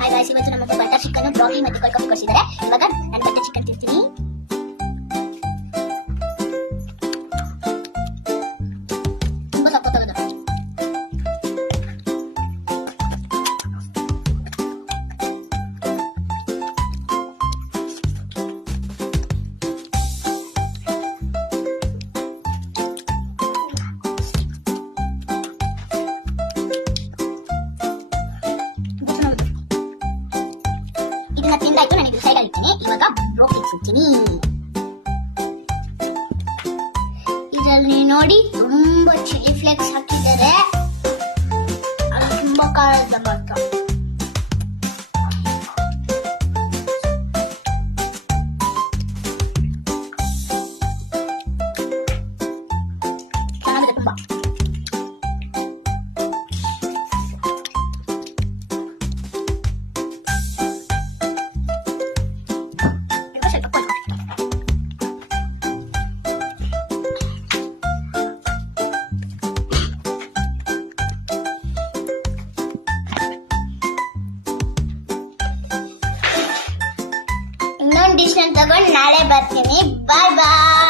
Hi guys, ಇವತ್ತು ನಮ್ಮ butter chicken broccoli ಮತ್ತೆ ಕೋಲ್ಡ್ ಕಾಫಿ ಕೊಡಿಸಿದ್ದಾರೆ. ಇವಾಗ ನಾನು ಬಟರ್ ಚಿಕನ್ ತಿಂತೀನಿ. ತುಂಬಾ ಸಕ್ಕತ್ತಾಗಿದೆ. ಇದನ್ನ ತಿಂದಾಯ್ತು, ನನಗೆ ಸೈಡ್ ಆಗಿರ್ತೀನಿ. ಇವಾಗ ಬ್ರೋಕಲಿ ತಿಂತೀನಿ. ಇದರಲ್ಲಿ ನೋಡಿ ತುಂಬಾ ಚಿಲ್ಲಿ ಫ್ಲೇಕ್ಸ್ ಹಾಕಿದ್ದಾರೆ. ಅದು ತುಂಬಾ ಖಾರದ ಮಾತ್ರ. ಚೆನ್ನಾಗಿದೆ ತುಂಬಾ. ಇನ್ನೊಂದು ಡಿಶ್ ತಗೊಂಡು ನಾಳೆ ಬರ್ತೀನಿ. ಬಾಯ್ ಬಾಯ್.